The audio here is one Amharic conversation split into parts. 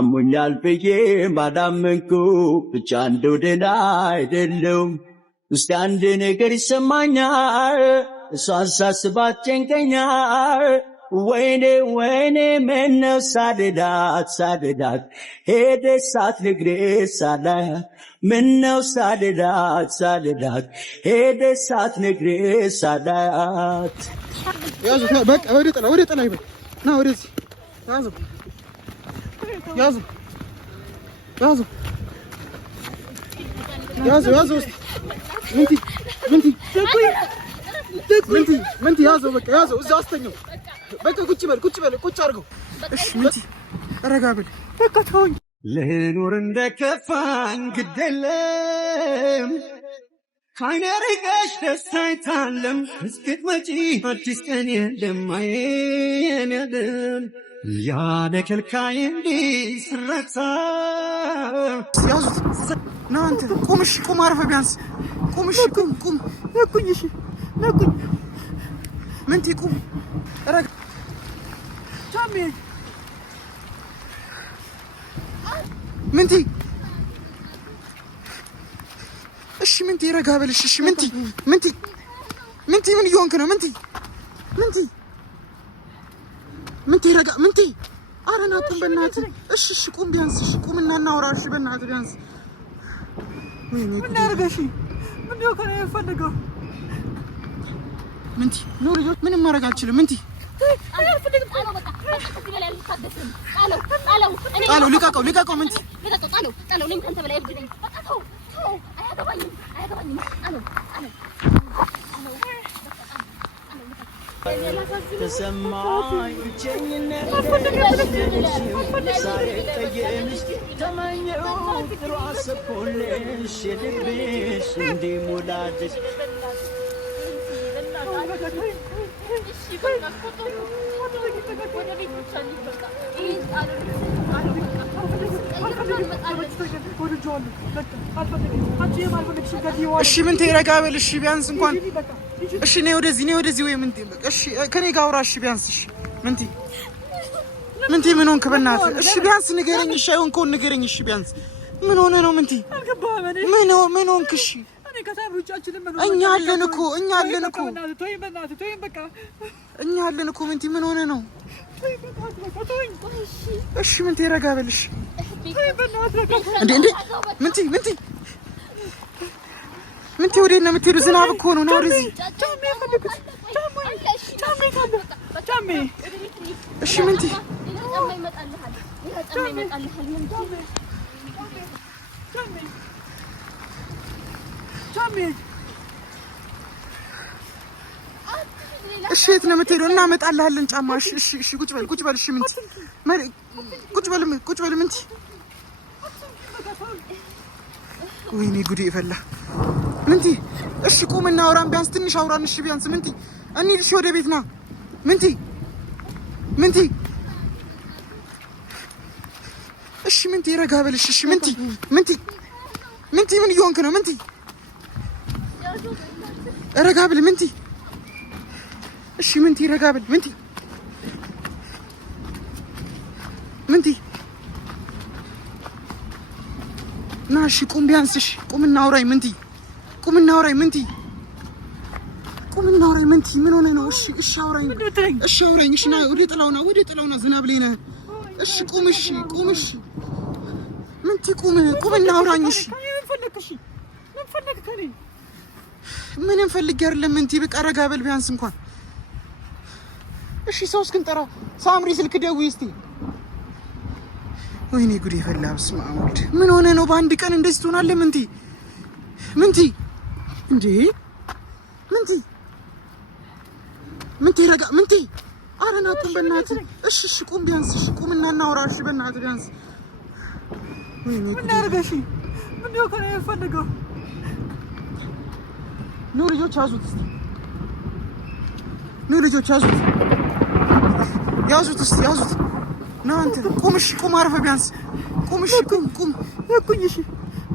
አሞኛል ብዬ ባዳመንኩ ብቻ እንደው ደህና አይደለሁም ውስጥ አንድ ነገር ይሰማኛል እሷን ሳስባት ጨንቀኛል ወይኔ ወይኔ ምነው ሳደዳት ሄደች ሳትነግሬ ሳላያት ምነው ሳደዳት ሄደች ሳትነግሬ ሳላያት ያዙ በቃ ወደ ጥላ ይበል ና ወደዚህ ያዙ ምንቲ ያዘው በቃ ያዘው እዛ አስተኛው በቃ ቁጭ በል ቁጭ አድርገው እሺ ምንቲ ረጋ በል በቃ ተወኝ ልኑር እንደከፋኝ ግዴለም ካይኔ ርቀሽ ደስታ አይታለም እስክትመጪ አዲስ ቀን የለም አየን ያለም ያለ ከልካይ እንዲህ ስረታ ያዙት ና አንተ ቁምሽ ቁም አርፈ ቢያንስ ቁምሽ ቁም ነኩኝሽ ነኩኝ ምንቲ ቁም ረጋ ቻሜ ምንቲ እሺ ምንቲ ረጋ በልሽ እሺ ምንቲ ምን እየሆንክ ነው ምንቲ ረጋ ምንቲ ኧረ ና ቁም በእናትህ እሺ ቁም ቢያንስ እሺ ቁምና እናውራ እሺ በእናትህ ቢያንስ ምን ያደርገሽ ምን ነው ከኔ የፈለገው ምንቲ ነው ልጆች ምንም ማድረግ አልችልም ምንቲ ጣለው ልቀቀው ምንቲ ጣለው እኔም ካንተ በላይ እብድ ነኝ በቃ ተው አያገባኝም ተሰማኝ ብቸኝነት ዛሬ ቀየምሽ ተመኘው ጥሩ አሰብኩልሽ የልብሽ እንዲሞላልሽ እሺ ምንቴ ረጋ በል እሺ ቢያንስ እንኳን እሺ ነይ ወደዚህ ወይ ምንቴ በቃ እሺ ከኔ ጋር አውራ እሺ ቢያንስ እሺ ምንቴ ምን ሆንክ በእናትህ እሺ ቢያንስ ንገረኝ እሺ አይሆንከውን ንገረኝ እሺ ቢያንስ ምን ሆነ ነው ምንቴ ምን ሆንክ እሺ እኛ አለን እኮ እኛ አለን እኮ ምንቴ ምን ሆነ ነው እሺ ምንቴ ረጋ በል እሺ እንዴ ምንቴ ወዴት ነው የምትሄዱ? ዝናብ እኮ ነው። ነው ወደዚህ እሺ ምንቴ እሺ የት ነው የምትሄዱ? እናመጣልሃለን ጫማ እሺ ቁጭ በል እሺ ምንቴ ቁጭ በል ምንቴ ወይኔ ጉዴ ፈላ ምንቲ እሺ ቁምና አውራን ቢያንስ ትንሽ አውራን እሺ ቢያንስ ምንቲ እንሂድ እሺ ወደ ቤት ና ምንቲ እሺ ምንቲ ረጋ በል እሺ ምንቲ ምን እየሆንክ ነው ምንቲ ረጋ በል ምንቲ እሺ ምንቲ ረጋ በል ምንቲ ና እሺ ቁም ቢያንስ እሺ ቁምና አውራኝ ምንቲ ምን ሆነ ነው እሺ አውራኝ እሺ ና ወደ ጥላውና ዝናብ ላይ ነህ እሺ ቁም ምንቲ ቁምና አውራኝ እሺ ምንም ፈልጌ አይደለም ምንቲ በቃ ረጋ በል ቢያንስ እንኳን እሺ ሰው እስክንጠራ ሳምሪ ስልክ ደውይ እስቲ ወይኔ ጉዴ ፈላ በስመ አብ ወልድ ምን ሆነ ነው በአንድ ቀን እንደዚህ ትሆናለህ ምንቲ እንዴ ምንቲ ረጋ ምንቲ ኧረ ና ቁም በእናትህ እሺ ቁም ቢያንስ እሺ ቁምና እናውራ እሺ በእናትህ ቢያንስ ምን ያደርገሽ ምን ነው ከኔ የፈለገው ኑ ልጆች ያዙት ያዙት ና አንተ ቁም አርፈ ቢያንስ ቁም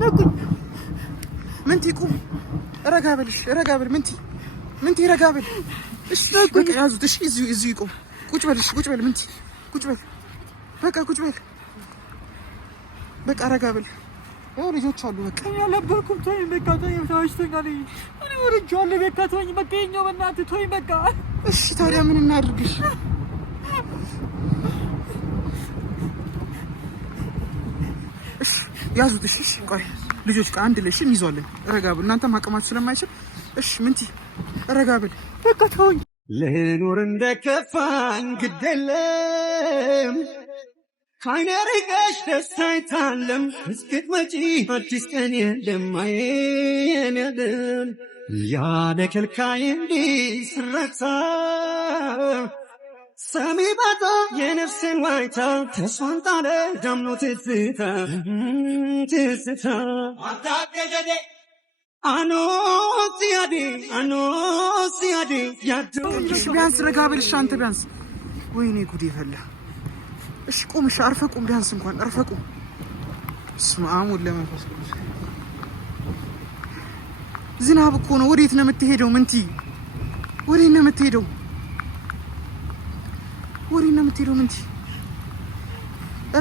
ነኩኝ ምንቲ ቁም ረጋ በል ምንቲ ረጋ በል እሺ በቃ ያዙት እሺ እዚሁ ይቆም ቁጭ በል ምንቲ በቃ ቁጭ በል በቃ ረጋ በል። ያው ልጆች አሉ። በቃ ያለበርኩም ተወኝ። በቃ ተወኝ። ታሽተኛል። እኔ ወርጃለሁ። በቃ ተወኝ። በቃ የኛው በእናትህ ተወኝ። በቃ እሺ፣ ታዲያ ምን እናድርግሽ? እሺ ያዙት። እሺ ቆይ ልጆች አንድ ላይ እሺ እንይዟለን። ረጋ በል። እናንተ ማቀማት ስለማይችል እሺ ምንቲ ረጋ በል። በቃ ተወኝ። ልኑር እንደከፋኝ ግድ የለም ከዓይኔ ርቀሽ ደስታ አይታለም እስክትመጪ አዲስ ቀን የለም አየን ያለም ያለ ከልካይ እንዲህ ስረታ ሰሚ ባጣ የነፍሴን ዋይታ ተስፋን ጣለ ዳምኖ ትዝታ አኖሲያዴ ቢያንስ ረጋ በል። እሺ አንተ ቢያንስ ወይኔ ጉዴ ፈላ። እሺ ቁም። እሺ አርፈህ ቁም። ቢያንስ እንኳን አርፈህ ቁም። እስማ አሙን ለመንፈስ ቅዱስ ዝናብ እኮ ነው። ወዴት ነው የምትሄደው? ምንቲ ወዴት ነው የምትሄደው? ወዴት ነው የምትሄደው? ምንቲ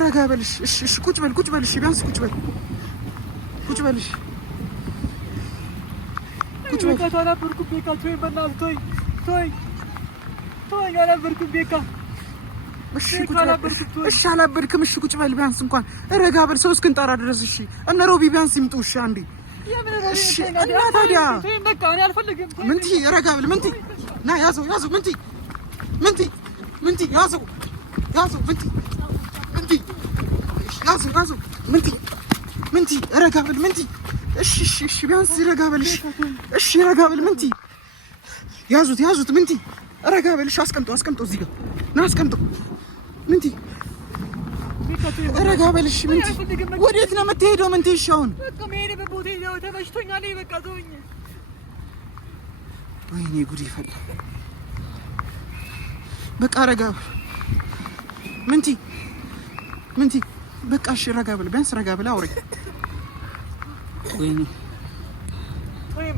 ረጋ በል። እሺ እሺ ቁጭ በል ቁጭ በል። እሺ ቢያንስ ቁጭ በል ቁጭ በል። እሺ ቁጭ በል። በቃ አላበርኩም። በቃ ተወኝ። በእናትህ ተወኝ። ተወኝ። አላበርኩም። በቃ እሺ ቁጭ በል። እሺ አላበድክም። እሺ ቁጭ በል ቢያንስ እንኳን ረጋ በል። ሰው እስክንጠራ ድረስ እሺ እነ ሮቢ ቢያንስ ይምጡ። እሺ አንዴ እሺ እና ታዲያ በቃ እኔ አልፈልግም። ምንቲ ረጋ በል። ምንቲ ና ያዘው ምንቲ ያዘው ምንቲ ረጋ በል። ምንቲ እሺ ቢያንስ ረጋ በል። እሺ ረጋ በል። ምንቲ ያዙት ምንቲ ረጋ በል። እሺ አስቀምጠው እዚህ ጋር ና አስቀምጠው። ምንቲ ረጋ በል። እሺ ምንቲ ወዴት ነው የምትሄደው? ምንቲ እሺ አሁን በቃ መሄድበት ቦታ ይዘው ተመችቶኛል። በቃ ተወኝ። ወይኔ ጉድ ይፈላ። በቃ ረጋ በል ምንቲ በቃ እሺ ረጋ በል። ቢያንስ ረጋ በል አውረኝ። ወይኔ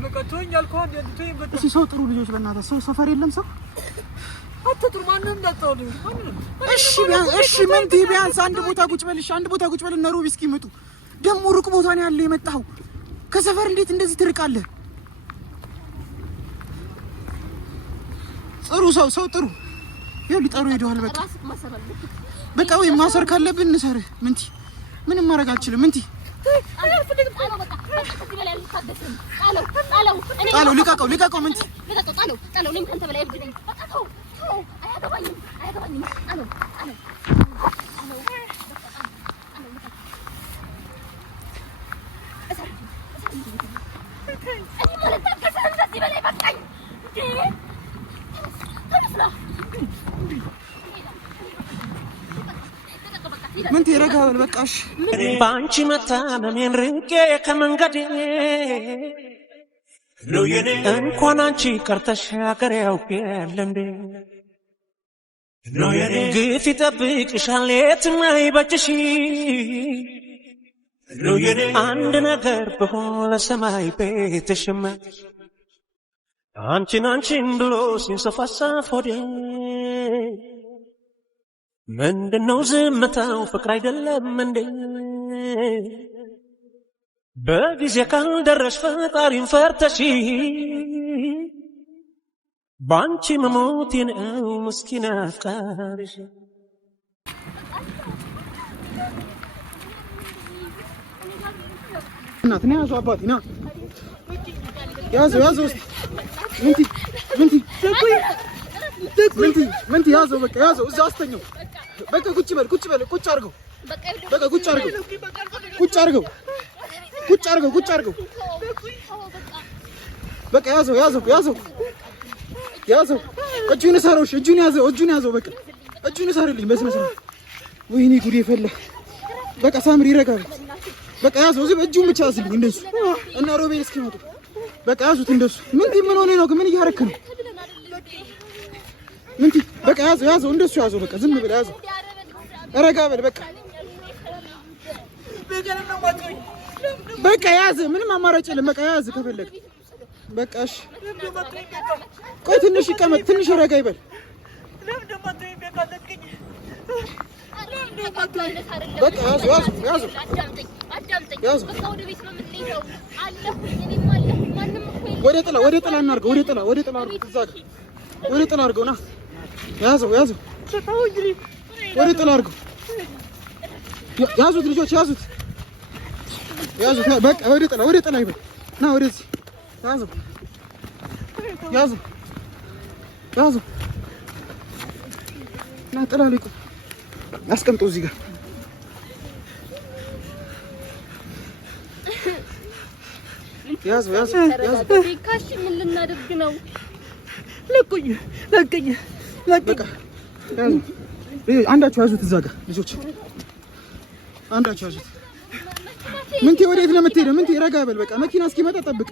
በቃ ተወኝ አልኩህ። ተወኝ በቃ። እሺ ሰው ጥሩ ልጆች በእናትህ ሰው ሰፈር የለም ሰው አትጥሩ። ማንንም እንዳታወሩ። እሺ ምንቲ ቢያንስ አንድ ቦታ ቁጭ በል። እሺ አንድ ቦታ ቁጭ በል። እነ ሮቢ እስኪመጡ ደግሞ ሩቅ ቦታ ነው ያለው የመጣኸው። ከሰፈር እንዴት እንደዚህ ትርቃለህ? ጥሩ ሰው ጥሩ ይኸው ሊጠሩ ሄደዋል። በቃ ወይ ማሰር ካለብን እንሰርህ። ምንቲ ምንም ማድረግ አልችልም። ምንቲ ጣለው ልቀቀው። ምንቲ ምንቲ ረጋ በል በቃ እሺ። በአንቺ መታመሜን ርቄ ከመንገዴ እንኳን አንቺ ቀርተሽ ሀገር ያውቅ የለም እንዴ ግፍ ይጠብቅሻል የትም አይበጅሽ አንድ ነገር ብሆን ለሰማይ ቤትሽም አንቺን ብሎ ሲንሰፋሰፍ ሆዴ ምንድነው ዝምታው ፍቅር አይደለም እንዴ በጊዜ ካልደረሽ ፈጣሪን ፈርተሽ ባንቺ መሞቴ ነው ምስኪን አፍቃሪሽ እናት ነው ያዘው አባቴ ና ያዘው ምንቲ ያዘው በቃ ያዘው እዛ አስተኛው በቃ ቁጭ አድርገው በቃ ቁጭ አድርገው በቃ ያዘው እጁን ሳረው እጁን ያዘው በቃ እጁን ሳረልኝ በስነ ስርዓት ወይኔ ጉዴ ፈላ በቃ ሳምሪ ይረጋል በቃ ያዘው እዚህ እጁን ብቻ ያዝልኝ እንደሱ እና ሮቤል እስኪመጡ በቃ ያዙት እንደሱ ምን ሆነ ነው ምን እያረክ ነው ምንቲ በቃ ያዘው እንደሱ ያዘው በቃ ዝም ብለህ ያዘው ረጋ በል በቃ ያዘ ምንም አማራጭ የለም በቃ ያዘ ከፈለክ በቃ እሺ ቆይ ትንሽ ይቀመጥ ትንሽ ረጋ ይበል በቃ ያዙ ወደ ጥላ እናድርገው። ወደ ጥላ አድርገው። እዛ ጋር ወደ ጥላ አድርገው። ና ያዘው ወደ ጥላ አድርገው። ያዙት ልጆች ያዙት። በቃ ወደ ጥላ ይበል። ና ወደዚህ ያዘው ና ጥላ ላይ ቁም። አስቀምጠው እዚህ ጋር ያዘው ካሽ ምን ልናደርግ ነው? ለቁኝ በቃ አንዳችሁ ያዙት። እዛ ጋር ልጆች አንዳችሁ ያዙት። ምንቴ ወዴት ነው የምትሄደው? ምንቴ ረጋ በል። በቃ መኪና እስኪመጣ ጠብቅ።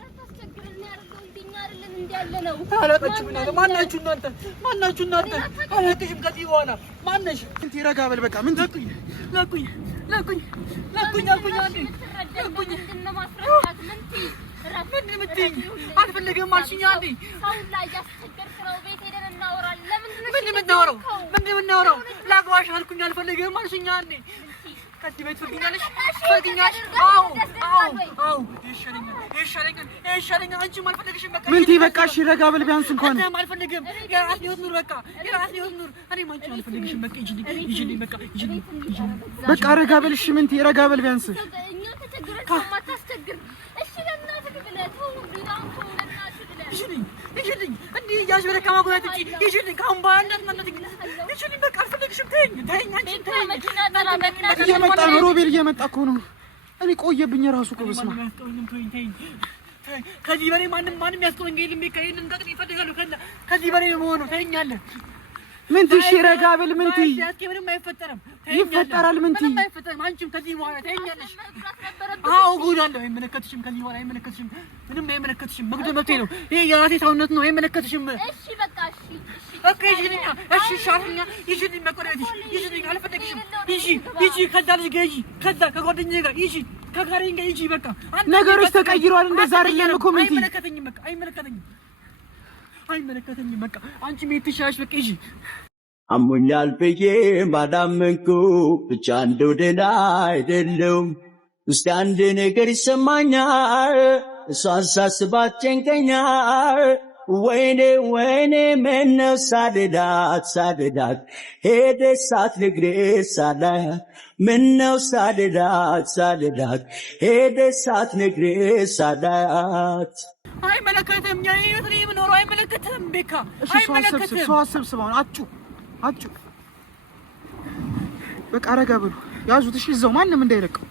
ማናችሁ እናንተ? አላውቅሽም ከዚህ በኋላ ማነሽ? ምንቴ ረጋ በል። በቃ ምንቴ ለቁኝ አልፈልግም አልሽኝ። አንዴ ምንድን ነው የምናወራው? ላግባሽ አልኩኝ አልፈልግም አልሽኝ። አንዴ ከዚህ ቤት ትፈልጊኛለሽ? አዎ ይሻለኛል። አንቺም አልፈልግሽም። በቃ ምንቴ በቃ እሺ ረጋ በል ቢያንስ እንኳን። አልፈልግም። የራስ ህይወት ኑር። በቃ የራስ ህይወት ኑር። እኔም አንቺን አልፈልግሽም። በቃ ይዤልኝ በቃ ረጋ በል። እሺ ምንቴ ረጋ በል ቢያንስ። ይዤልኝ እንዲህ እያልሽ በቃ ማጉራት እንጂ ይዤልኝ ከአሁን በኋላ እንዳትመለስኝ። ይዤልኝ በቃ አልፈልግሽም። ተይኝ አንቺን ተይኝ። እየመጣ ነው ሮቤል፣ እየመጣ እኮ ነው። እኔ ቆየብኝ ራሱ እኮ በስመ አብ። ከዚህ በላይ ማንም ያስቆመኝ የለም። ይሄንን እንቀጥል ይፈልጋሉ። ከዚህ በላይ ነው የምሆነው። ተይኛለህ ምንቴ። እሺ ረጋ በል ምንቴ። ምንም አይፈጠርም። ይፈጠራል ምንቴ። ምንም አይፈጠርም። አንቺም ከዚህ በኋላ ተይኛለሽ። አዎ እጎዳለሁ። አይመለከትሽም። ከዚህ በኋላ አይመለከትሽም። ምንም አይመለከትሽም። መግደል መብቴ ነው። ይሄ የራሴ ሰውነት ነው። አይመለከትሽም። እሺ በቃ በቃ ይዤልኝ ሻርኛ ይዤልኝ መቆረጥሽ ይዤልኝ አልፈለግሽም። ይዤ ከዛ ልጅ ጋር ከዛ ከጓደኛዬ ጋር ከጋሬ ጋር በቃ ነገሮች ተቀይረዋል። እንደዛ አይደለም እኮ ምንቴ። አይመለከተኝም። በቃ አንቺ ምን ትሻለሽ? በቃ አሞኛል ብዬ ባዳመንኩ ብቻ እንደው ደህና አይደለሁም። ውስጥ አንድ ነገር ይሰማኛል። እሷን ሳስባት ጨንቀኛል። ወይኔ ምነው ሳልዳት ሄደች ሳትነግሬ ሳላያት። ምነው ሳልዳት ሄደች ሳትነግሬ ሳላያት። አይመለከትም። የት ነው የምኖረው? አይመለከትም። ቤካ አይመለከትም። ሰው አሰብስብ። አሁን አጩ በቃ ረጋ በሉ። ያዙት። እሺ እዛው ማንም እንዳይለቀው።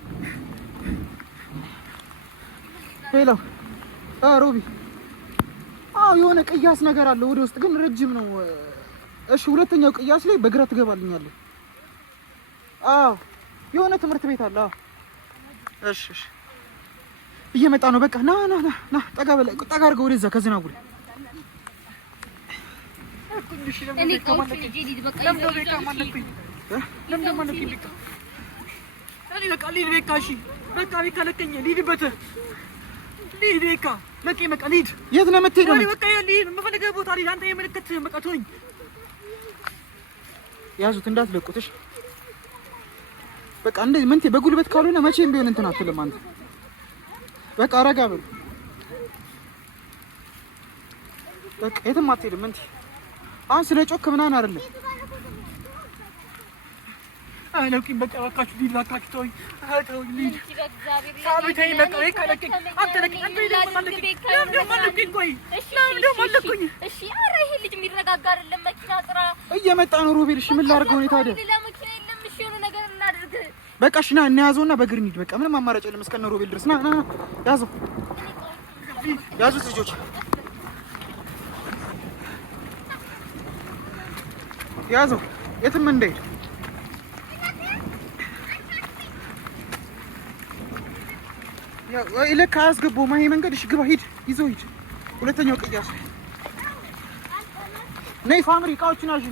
ሄሎ ሮቢ። የሆነ ቅያስ ነገር አለ ወደ ውስጥ ግን ረጅም ነው። እሺ ሁለተኛው ቅያስ ላይ በግራ ትገባልኛለህ። የሆነ ትምህርት ቤት አለ። እሺ እየመጣ ነው። በቃ ና ጠጋ አድርገው ወደዛ ከዝናቡ ላይ። የት ነው የምትሄደው? የምፈልገው ቦታ ልሂድ። አንተ የመለከትህም በቃ ተወኝ። ያዙት እንዳትለቁትሽ። በቃ እንደዚህ ምንቴ በጉልበት ካልሆነ መቼም ቢሆን እንትን አትልም አንተ። በቃ ረጋ በሉ። በቃ የትም አትሄድም ምንቴ። አሁን ስለ ጮክ ምናምን አይደለም። አለውቂም በቃ እባካችሁ ልሂድ። እባካችሁ ተወኝ። ልሂድ። ሳብተኝ በቃ ለቀኝ። አንተ ለቀኝ። ቆይ እሺ ኧረ ይሄ ልጅ የሚረጋጋ አይደለም። መኪና ጥራ። እየመጣ ነው ሮቤል። እሺ ምን ላድርገው ነው ታዲያ? ለመኪና የለም። እሺ የሆነ ነገር እናድርግ። በቃ እሺ ና እንያዘውና በእግር እንሂድ። በቃ ምንም አማራጭ የለም። እስከነ ሮቤል ድረስ ና ያዙት ልጆች ያዘው። የትም እንዳይሄድ ለካ አያስገባውም ይሄ መንገድ። እሺ ግባ፣ ሂድ፣ ይዘው ሂድ። ሁለተኛው ቅያስ ነይ ፋምሪ እቃዎችን አዥ